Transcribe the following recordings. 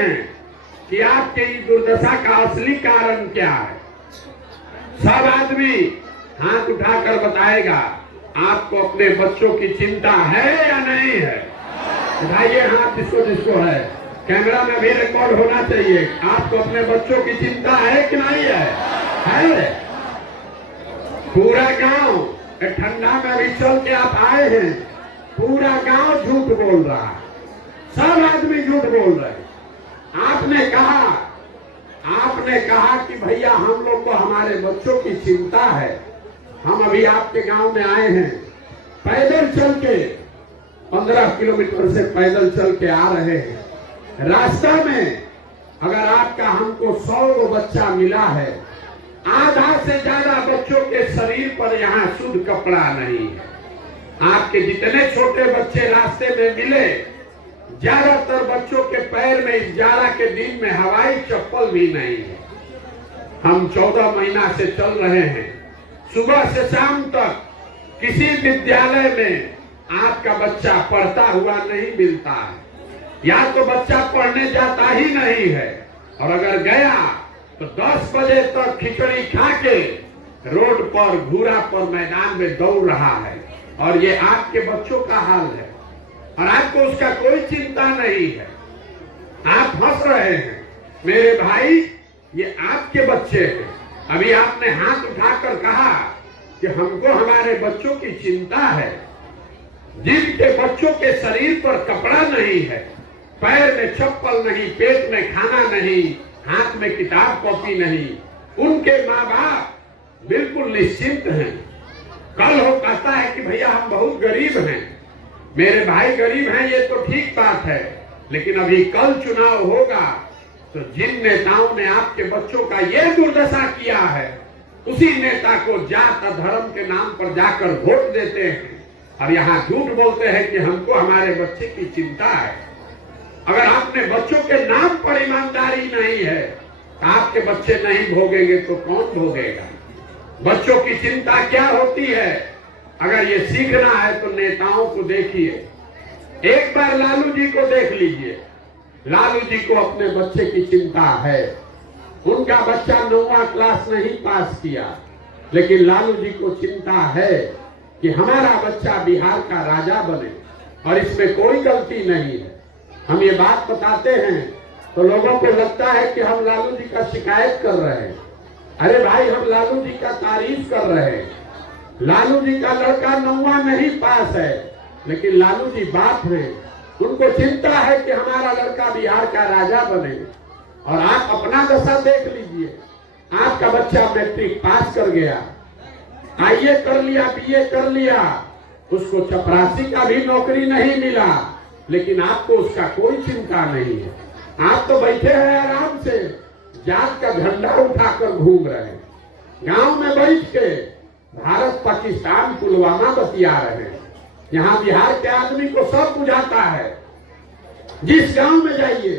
हैं कि आपके इस दुर्दशा का असली कारण क्या है। सब आदमी हाथ उठाकर बताएगा आपको अपने बच्चों की चिंता है या नहीं है। उठाइए हाथ जिसको है, कैमरा में भी रिकॉर्ड होना चाहिए। आपको अपने बच्चों की चिंता है कि नहीं है? है। पूरा गांव ठंडा में भी चल के आप आए हैं, पूरा गांव झूठ बोल रहा है, सब आदमी झूठ बोल रहे हैं। आपने कहा कि भैया हम लोग को हमारे बच्चों की चिंता है। हम अभी आपके गांव में आए हैं, पैदल चल के 15 किलोमीटर से पैदल चल के आ रहे हैं। रास्ता में अगर आपका हमको 100 बच्चा मिला है, आधा से ज्यादा बच्चों के शरीर पर यहाँ शुद्ध कपड़ा नहीं है। आपके जितने छोटे बच्चे रास्ते में मिले, ज्यादातर बच्चों के पैर में इस जाड़ा के दिन में हवाई चप्पल भी नहीं है। हम 14 महीना से चल रहे हैं, सुबह से शाम तक किसी विद्यालय में आपका बच्चा पढ़ता हुआ नहीं मिलता है, या तो बच्चा पढ़ने जाता ही नहीं है, और अगर गया तो 10 बजे तक खिचड़ी खा के रोड पर घूरा पर मैदान में दौड़ रहा है। और ये आपके बच्चों का हाल है, और आपको उसका कोई चिंता नहीं है। आप हंस रहे हैं। मेरे भाई, ये आपके बच्चे हैं। अभी आपने हाथ उठाकर कहा कि हमको हमारे बच्चों की चिंता है। जिनके बच्चों के शरीर पर कपड़ा नहीं है, पैर में चप्पल नहीं, पेट में खाना नहीं, हाथ में किताब कॉपी नहीं, उनके माँ बाप बिल्कुल निश्चिंत हैं। कल हो कहता है कि भैया हम बहुत गरीब हैं। मेरे भाई गरीब हैं, ये तो ठीक बात है, लेकिन अभी कल चुनाव होगा तो जिन नेताओं ने आपके बच्चों का ये दुर्दशा किया है, उसी नेता को जात धर्म के नाम पर जाकर वोट देते हैं और यहाँ झूठ बोलते हैं कि हमको हमारे बच्चे की चिंता है। अगर आपने बच्चों के नाम पर ईमानदारी नहीं है, आपके बच्चे नहीं भोगेंगे तो कौन भोगेगा? बच्चों की चिंता क्या होती है, अगर ये सीखना है तो नेताओं को देखिए। एक बार लालू जी को देख लीजिए। लालू जी को अपने बच्चे की चिंता है। उनका बच्चा 9वां क्लास नहीं पास किया, लेकिन लालू जी को चिंता है कि हमारा बच्चा बिहार का राजा बने, और इसमें कोई गलती नहीं है। हम ये बात बताते हैं तो लोगों को लगता है कि हम लालू जी का शिकायत कर रहे हैं। अरे भाई, हम लालू जी का तारीफ कर रहे हैं। लालू जी का लड़का 9वां नहीं पास है, लेकिन लालू जी बाप हैं, उनको चिंता है कि हमारा लड़का बिहार का राजा बने। और आप अपना दशा देख लीजिए। आपका बच्चा मैट्रिक पास कर गया, आईए कर लिया, बीए कर लिया, उसको चपरासी का भी नौकरी नहीं मिला, लेकिन आपको उसका कोई चिंता नहीं है। आप तो बैठे हैं आराम से, जात का झंडा उठाकर घूम रहे हैं। गांव में बैठ के भारत पाकिस्तान पुलवामा बतिया रहे हैं। यहाँ बिहार के आदमी को सब बुझाता है। जिस गांव में जाइए,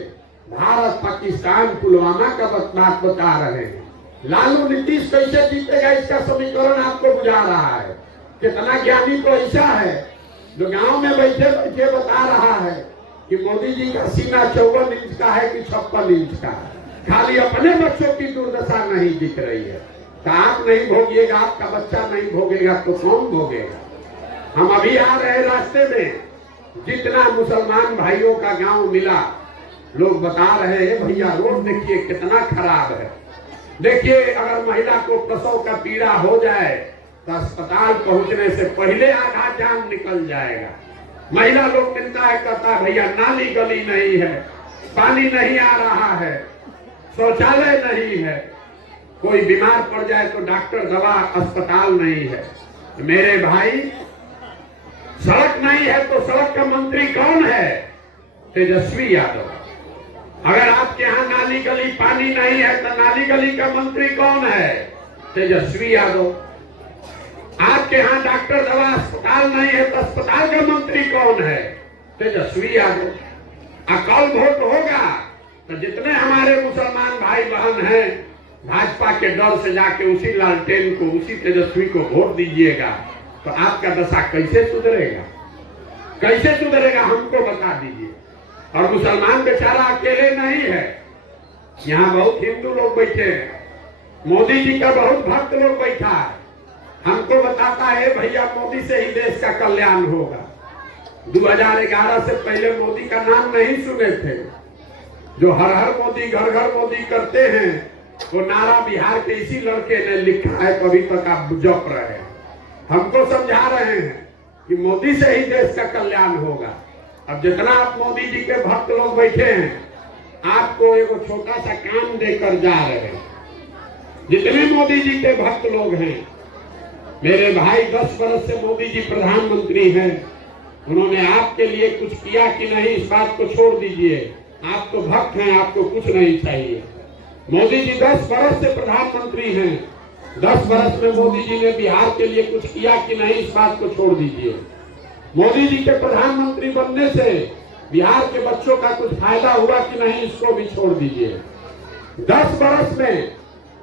भारत पाकिस्तान पुलवामा का बात बता रहे हैं। लालू नीतीश कैसे जीतेगा, इसका समीकरण आपको बुझा रहा है। कितना ज्ञानी तो ऐसा है जो गांव में बैठे बैठे बता रहा है कि मोदी जी का सीना 54 इंच का है कि 56 इंच का। खाली अपने बच्चों की दुर्दशा नहीं दिख रही है। तो आप नहीं भोगिएगा, आपका बच्चा नहीं भोगेगा तो कौन भोगेगा? हम अभी आ रहे रास्ते में, जितना मुसलमान भाइयों का गांव मिला, लोग बता रहे हैं भैया रोड देखिए कितना खराब है। देखिए, अगर महिला को प्रसव का पीड़ा हो जाए तो अस्पताल पहुंचने से पहले आधा जान निकल जाएगा। महिला लोग मिलता है, कहता है भैया नाली गली नहीं है, पानी नहीं आ रहा है, शौचालय नहीं है, कोई बीमार पड़ जाए तो डॉक्टर दवा अस्पताल नहीं है। मेरे भाई, सड़क नहीं है तो सड़क का मंत्री कौन है? तेजस्वी यादव। अगर आपके यहाँ नाली गली पानी नहीं है तो नाली गली का मंत्री कौन है? तेजस्वी यादव। आपके यहाँ डॉक्टर दवा अस्पताल नहीं है तो अस्पताल का मंत्री कौन है? तेजस्वी यादव। कल वोट होगा तो जितने हमारे मुसलमान भाई बहन हैं, भाजपा के डर से जाके उसी लालटेन को, उसी तेजस्वी को वोट दीजिएगा, तो आपका दशा कैसे सुधरेगा? कैसे सुधरेगा हमको बता दीजिए। और मुसलमान बेचारा अकेले नहीं है, यहाँ बहुत हिंदू लोग बैठे हैं। मोदी जी का बहुत भक्त लोग बैठा है, हमको बताता है भैया मोदी से ही देश का कल्याण होगा। 2011 से पहले मोदी का नाम नहीं सुने थे। जो हर हर मोदी घर घर मोदी करते हैं वो नारा बिहार के इसी लड़के ने लिखा है, कभी तक आप जप रहे हैं। हमको समझा रहे हैं कि मोदी से ही देश का कल्याण होगा। अब जितना आप मोदी जी के भक्त लोग बैठे हैं, आपको एक छोटा सा काम देकर जा रहे हैं। जितने मोदी जी के भक्त लोग हैं, मेरे भाई 10 वर्ष से मोदी जी प्रधानमंत्री हैं, उन्होंने आपके लिए कुछ किया कि नहीं, इस बात को छोड़ दीजिए। आप तो भक्त हैं, आपको कुछ नहीं चाहिए। मोदी जी 10 वर्ष से प्रधानमंत्री हैं, 10 वर्ष में मोदी जी ने बिहार के लिए कुछ किया कि नहीं, इस बात को छोड़ दीजिए। मोदी जी के प्रधानमंत्री बनने से बिहार के बच्चों का कुछ फायदा हुआ कि नहीं, इसको भी छोड़ दीजिए। 10 वर्ष में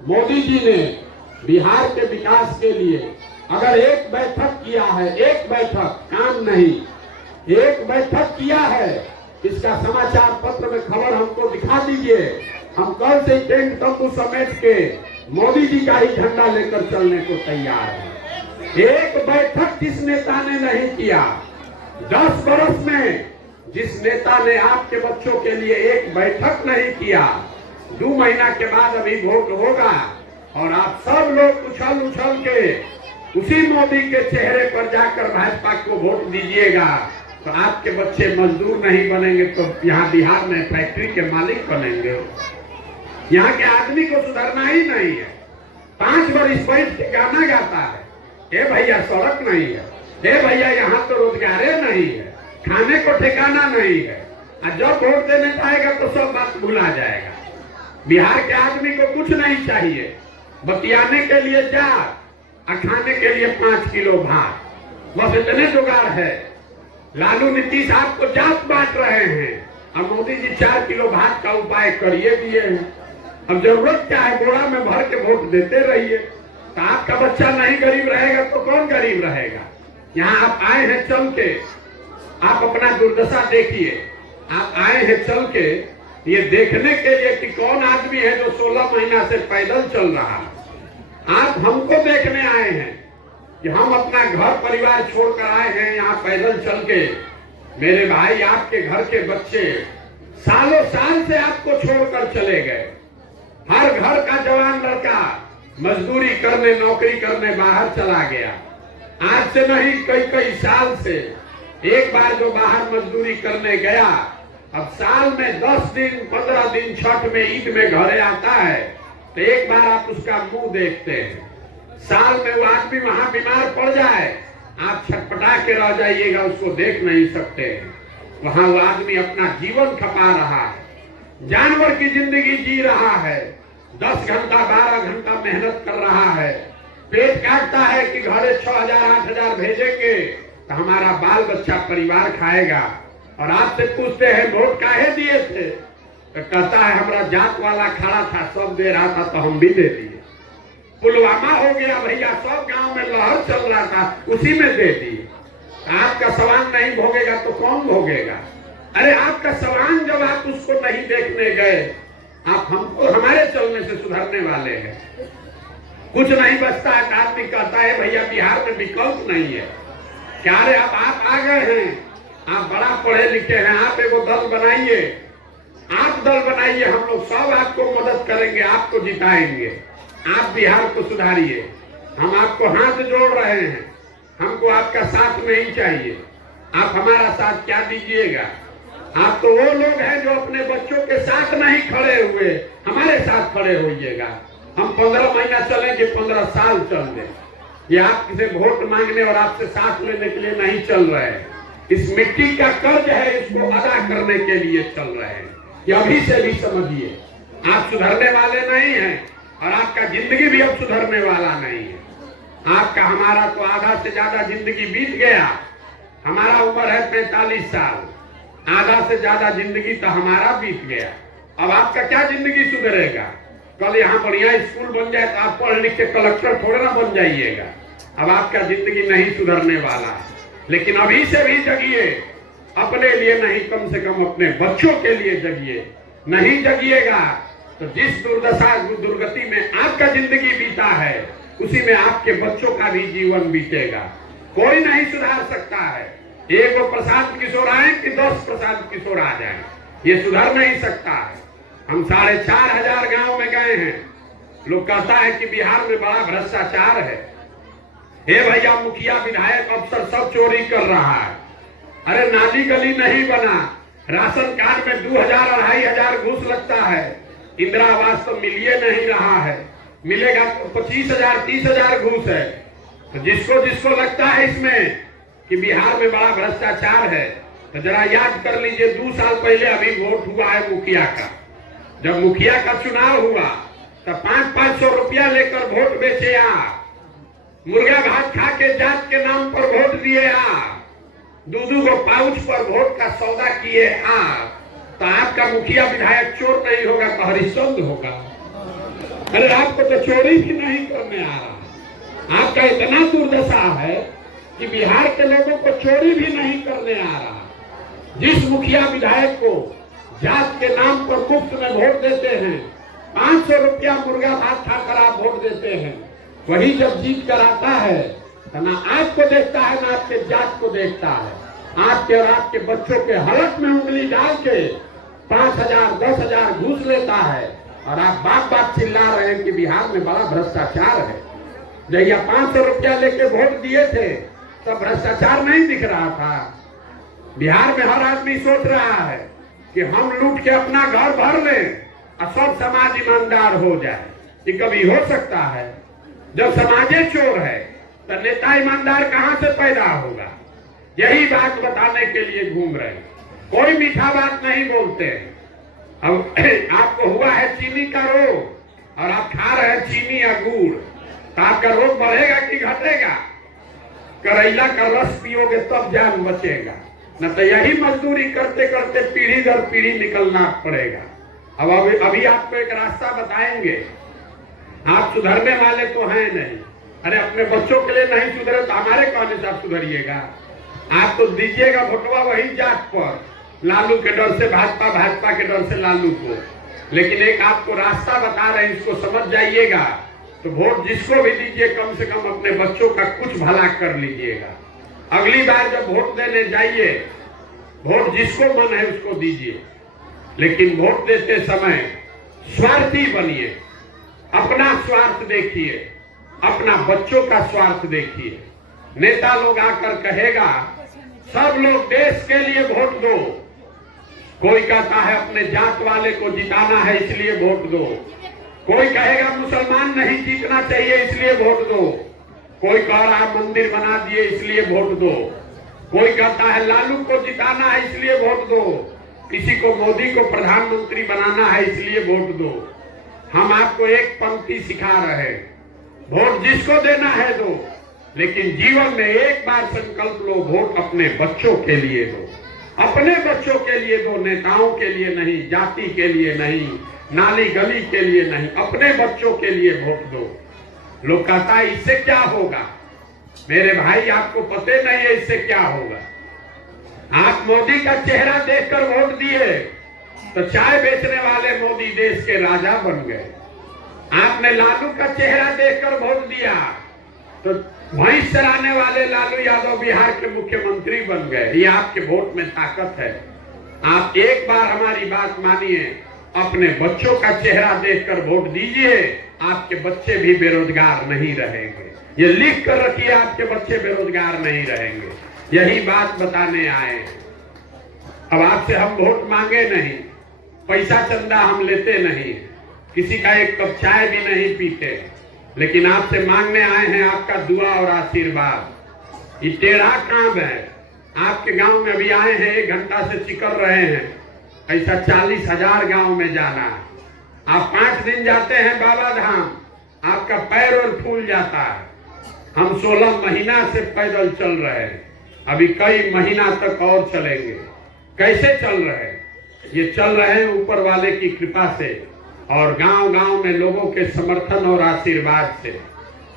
मोदी जी ने बिहार के विकास के लिए अगर एक बैठक किया है, एक बैठक, काम नहीं, एक बैठक किया है, इसका समाचार पत्र में खबर हमको दिखा दीजिए। हम कल से टेंट तंबू समेट के मोदी जी का ही झंडा लेकर चलने को तैयार है। एक बैठक जिस नेता ने नहीं किया, 10 वर्ष में जिस नेता ने आपके बच्चों के लिए एक बैठक नहीं किया, 2 महीना के बाद अभी वोट होगा और आप सब लोग उछल उछल के उसी मोदी के चेहरे पर जाकर भाजपा को वोट दीजिएगा, तो आपके बच्चे मजदूर नहीं बनेंगे तो यहाँ बिहार में फैक्ट्री के मालिक बनेंगे। यहाँ के आदमी को सुधरना ही नहीं है। 5 वर्ष बैठ के गाना गाता है, ए भैया सड़क नहीं है, ए भैया यहाँ तो रोजगार नहीं है, खाने को ठिकाना नहीं है। और जब वोट देने जाएगा तो सब बात भुला जाएगा। बिहार के आदमी को कुछ नहीं चाहिए, बतियाने के लिए चार और खाने के लिए 5 किलो भात, बस इतने जुगाड़ है। लालू नीतीश आपको जात बांट रहे हैं और मोदी जी 4 किलो भात का उपाय करिए दिए हैं। अब जरूरत क्या है, बोरा में भर के वोट देते रहिए। तो आपका बच्चा नहीं गरीब रहेगा तो कौन गरीब रहेगा। यहाँ आप आए हैं चल के, आप अपना दुर्दशा देखिए। आप आए हैं चल के ये देखने के लिए कि कौन आदमी है जो 16 महीना से पैदल चल रहा है। आप हमको देखने आए हैं कि हम अपना घर परिवार छोड़कर आए हैं यहाँ पैदल चल के। मेरे भाई, आपके घर के बच्चे सालों साल से आपको छोड़कर चले गए। हर घर का जवान लड़का मजदूरी करने, नौकरी करने बाहर चला गया। आज से नहीं, कई साल से एक बार जो बाहर मजदूरी करने गया, अब साल में 10 दिन 15 दिन छठ में, ईद में घरे आता है तो एक बार आप उसका मुंह देखते हैं। साल में वो आदमी वहां बीमार पड़ जाए, आप छटपटा के रह जाइएगा, उसको देख नहीं सकते हैं। वहां वो आदमी अपना जीवन खपा रहा है, जानवर की जिंदगी जी रहा है, 10 घंटा 12 घंटा मेहनत कर रहा है, पेट काटता है कि घरे 6000 8000 भेजेंगे तो हमारा बाल बच्चा परिवार खाएगा। और आपसे पूछते हैं वोट काहे दिए थे, तो कहता है हमारा जात वाला खड़ा था, सब दे रहा था तो हम भी दे दिए। पुलवामा हो गया भैया, सब गांव में लहर चल रहा था, उसी में दे दिए। आपका सवाल नहीं भोगेगा तो कौन भोगेगा। अरे आपका सवाल जब आप उसको नहीं देखने गए, आप हमको हमारे चलने से सुधरने वाले हैं। कुछ नहीं बचता है। आदमी कहता है भैया बिहार में विकल्प नहीं है। क्या रे, आप आ गए हैं, आप बड़ा पढ़े लिखे हैं, आप एगो दल बनाइए, आप दल बनाइए, हम लोग सब आपको मदद करेंगे, आपको जिताएंगे, आप बिहार को सुधारिए। हम आपको हाथ जोड़ रहे हैं, हमको आपका साथ नहीं चाहिए। आप हमारा साथ क्या दीजिएगा। आप तो वो लोग हैं जो अपने बच्चों के साथ नहीं खड़े हुए, हमारे साथ खड़े होइएगा। हम 15 महीना चलेंगे, 15 साल चल दें। ये आप किसे वोट मांगने और आपसे साथ लेने के लिए नहीं चल रहे हैं। इस मिट्टी का कर्ज है, इसको अदा करने के लिए चल रहे हैं। ये अभी से भी समझिए, आप सुधरने वाले नहीं हैं और आपका जिंदगी भी अब सुधरने वाला नहीं है। आपका हमारा तो आधा से ज्यादा जिंदगी बीत गया। हमारा उम्र है 45 साल, आधा से ज्यादा जिंदगी तो हमारा बीत गया। अब आपका क्या जिंदगी सुधरेगा। कल यहाँ बढ़िया स्कूल बन जाए तो आप पढ़ लिख के कलेक्टर थोड़े ना बन जाइएगा। अब आपका जिंदगी नहीं सुधरने वाला। लेकिन अभी से भी जगिए, अपने लिए नहीं, कम से कम अपने बच्चों के लिए जगिए। नहीं जगिएगा तो जिस दुर्दशा दुर्गति में आपका जिंदगी बीता है उसी में आपके बच्चों का भी जीवन बीतेगा। कोई नहीं सुधार सकता है। एक वो प्रशांत किशोर आए कि 10 प्रशांत किशोर आ जाए, ये सुधर नहीं सकता है। हम 4,500 गांव में गए हैं। लोग कहता है कि बिहार में बड़ा भ्रष्टाचार है। हे भैया, मुखिया विधायक अफसर सब चोरी कर रहा है। अरे नाली गली नहीं बना, राशन कार्ड में 2,000 2,500 घूस लगता है। इंदिरा आवास तो मिलिए नहीं रहा है, मिलेगा तो 25,000 30,000 घूस है। तो जिसको जिसको लगता है इसमें कि बिहार में बड़ा भ्रष्टाचार है तो जरा याद कर लीजिए, 2 साल पहले अभी वोट हुआ है मुखिया का। जब मुखिया का चुनाव हुआ तो 500-500 रुपया लेकर वोट बेचे आप, मुर्गा भात खा के जात के नाम पर वोट दिए आप, 2-2 गो पाउच पर वोट का सौदा किए आप। तो आपका मुखिया विधायक चोर नहीं होगा तो हरिश्चंद्र होगा। अरे आपको तो चोरी भी नहीं करने आ रहा। आपका इतना दुर्दशा है कि बिहार के लोगों को चोरी भी नहीं करने आ रहा। जिस मुखिया विधायक को जात के नाम पर मुफ्त में वोट देते हैं, 500 रुपया मुर्गा भात खाकर आप वोट देते हैं, वही जब जीत कर आता है तो ना आपको देखता है ना आपके जात को देखता है। आपके और आपके बच्चों के हलक में उंगली डाल के 5,000 10,000 घूस लेता है और आप बात बात चिल्ला रहे हैं कि बिहार में बड़ा भ्रष्टाचार है। जब 500 रुपया लेके वोट दिए थे तब भ्रष्टाचार नहीं दिख रहा था। बिहार में हर आदमी सोच रहा है कि हम लूट के अपना घर भर लें और सब समाज ईमानदार हो जाए। ये कभी हो सकता है? जब समाजे चोर है तो नेता ईमानदार कहां से पैदा होगा? यही बात बताने के लिए घूम रहे हैं। कोई मीठा बात नहीं बोलते। अब आपको हुआ है चीनी का रोग और आप खा रहे हैं चीनी या गुड़, तो आपका रोग बढ़ेगा कि घटेगा? करेला का रस पियोगे तब जान बचेगा, न तो यही मजदूरी करते करते पीढ़ी दर पीढ़ी निकलना पड़ेगा। अब अभी आपको एक रास्ता बताएंगे। आप सुधरने वाले तो हैं नहीं। अरे अपने बच्चों के लिए नहीं सुधरे तो हमारे कहने से आप सुधरिएगा? आप तो दीजिएगा भोटवा वही जात पर, लालू के डर से भाजपा, भाजपा के डर से लालू को। लेकिन एक आपको रास्ता बता रहे हैं, इसको समझ जाइएगा। तो वोट जिसको भी दीजिए कम से कम अपने बच्चों का कुछ भला कर लीजिएगा। अगली बार जब वोट देने जाइए, वोट जिसको मन है उसको दीजिए, लेकिन वोट देते समय स्वार्थी बनिए। अपना स्वार्थ देखिए, अपना बच्चों का स्वार्थ देखिए। नेता लोग आकर कहेगा सब लोग देश के लिए वोट दो। कोई कहता है अपने जात वाले को जिताना है इसलिए वोट दो। कोई कहेगा मुसलमान नहीं जीतना चाहिए इसलिए वोट दो। कोई कह रहा है मंदिर बना दिए इसलिए वोट दो। कोई कहता है लालू को जिताना है इसलिए वोट दो। किसी को मोदी को प्रधानमंत्री बनाना है इसलिए वोट दो। हम आपको एक पंक्ति सिखा रहे हैं, वोट जिसको देना है दो, लेकिन जीवन में एक बार संकल्प लो, वोट अपने बच्चों के लिए दो। अपने बच्चों के लिए दो, नेताओं के लिए नहीं, जाति के लिए नहीं, नाली गली के लिए नहीं, अपने बच्चों के लिए वोट दो। लोग कहता है इससे क्या होगा? मेरे भाई आपको पते नहीं है इससे क्या होगा। आप मोदी का चेहरा देखकर वोट दिए तो चाय बेचने वाले मोदी देश के राजा बन गए। आपने लालू का चेहरा देखकर वोट दिया तो भैंस चराने वाले लालू यादव बिहार के मुख्यमंत्री बन गए। ये आपके वोट में ताकत है। आप एक बार हमारी बात मानिए, अपने बच्चों का चेहरा देखकर वोट दीजिए। आपके बच्चे भी बेरोजगार नहीं रहेंगे। ये लिख कर रखिए, आपके बच्चे बेरोजगार नहीं रहेंगे। यही बात बताने आए हैं। अब आपसे हम वोट मांगे नहीं, पैसा चंदा हम लेते नहीं, किसी का एक कप चाय भी नहीं पीते, लेकिन आपसे मांगने आए हैं आपका दुआ और आशीर्वाद। ये टेढ़ा काम है। आपके गांव में अभी आए हैं, 1 घंटा से चिकर रहे हैं। ऐसा 40,000 गांव में जाना है। आप 5 दिन जाते हैं बाबा धाम, आपका पैर और फूल जाता है। हम 16 महीना से पैदल चल रहे हैं, अभी कई महीना तक और चलेंगे। कैसे चल रहे हैं? ये चल रहे हैं ऊपर वाले की कृपा से और गांव गांव में लोगों के समर्थन और आशीर्वाद से।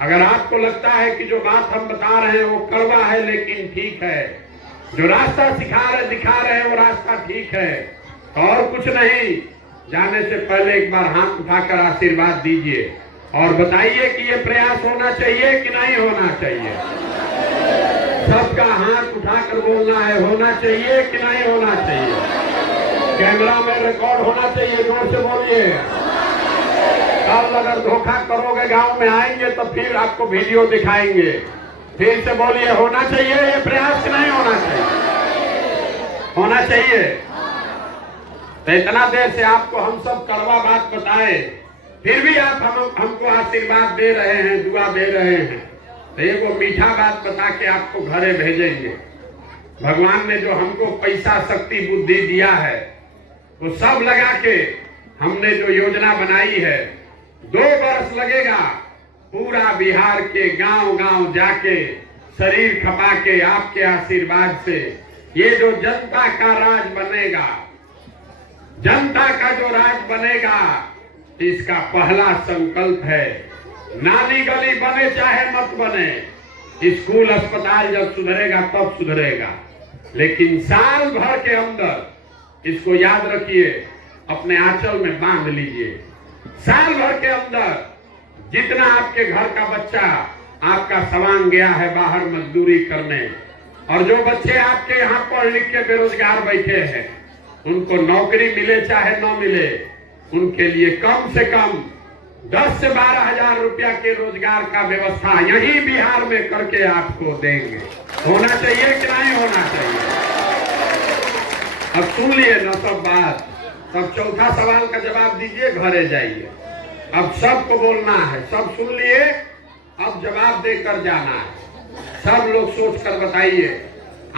अगर आपको लगता है कि जो बात हम बता रहे हैं वो कड़वा है लेकिन ठीक है, जो रास्ता दिखा रहे हैं वो रास्ता ठीक है, तो और कुछ नहीं। जाने से पहले एक बार हाथ उठाकर आशीर्वाद दीजिए और बताइए कि ये प्रयास होना चाहिए कि नहीं होना चाहिए। सबका हाथ उठाकर बोलना है, होना चाहिए कि नहीं होना चाहिए। कैमरा में रिकॉर्ड होना चाहिए, जोर से बोलिए। कल अगर धोखा करोगे गांव में आएंगे तो फिर आपको वीडियो दिखाएंगे। फिर से बोलिए, होना चाहिए ये प्रयास कि नहीं होना चाहिए। होना चाहिए। तो इतना देर से आपको हम सब कड़वा बात बताए, फिर भी आप हमको आशीर्वाद दे रहे हैं, दुआ दे रहे हैं, तो ये वो मीठा बात बता के आपको घरे भेजेंगे। भगवान ने जो हमको पैसा, शक्ति, बुद्धि दिया है वो सब लगा के हमने जो योजना बनाई है, 2 वर्ष लगेगा पूरा बिहार के गांव-गांव जाके शरीर खपा के आपके आशीर्वाद से ये जो जनता का राज बनेगा, जनता का जो राज बनेगा, इसका पहला संकल्प है नाली गली बने चाहे मत बने, स्कूल अस्पताल जब सुधरेगा तब सुधरेगा, लेकिन साल भर के अंदर इसको याद रखिए, अपने आंचल में बांध लीजिए। साल भर के अंदर जितना आपके घर का बच्चा आपका सवांग गया है बाहर मजदूरी करने, और जो बच्चे आपके यहाँ पढ़ लिख के बेरोजगार बैठे हैं, उनको नौकरी मिले चाहे न मिले, उनके लिए कम से कम 10 से 12 हजार रुपया के रोजगार का व्यवस्था यही बिहार में करके आपको देंगे। होना चाहिए कि नहीं होना चाहिए। अब सुन लिए न सब बात, तब चौथा सवाल का जवाब दीजिए, घरे जाइए। अब सबको बोलना है, सब सुन लिए, अब जवाब देकर जाना है। सब लोग सोच कर बताइए,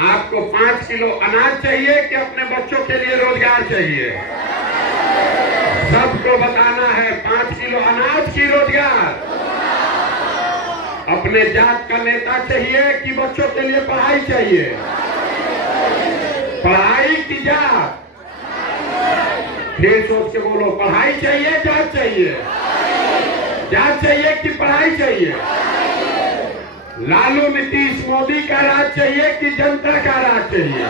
आपको 5 किलो अनाज चाहिए कि अपने बच्चों के लिए रोजगार चाहिए? सबको बताना है, 5 किलो अनाज की रोजगार। अपने जात का नेता चाहिए कि बच्चों के लिए पढ़ाई चाहिए? पढ़ाई की जात? फिर सोच के बोलो, पढ़ाई चाहिए, जात चाहिए? जात चाहिए कि पढ़ाई चाहिए? लालू नीतीश मोदी का राज चाहिए कि जनता का राज चाहिए?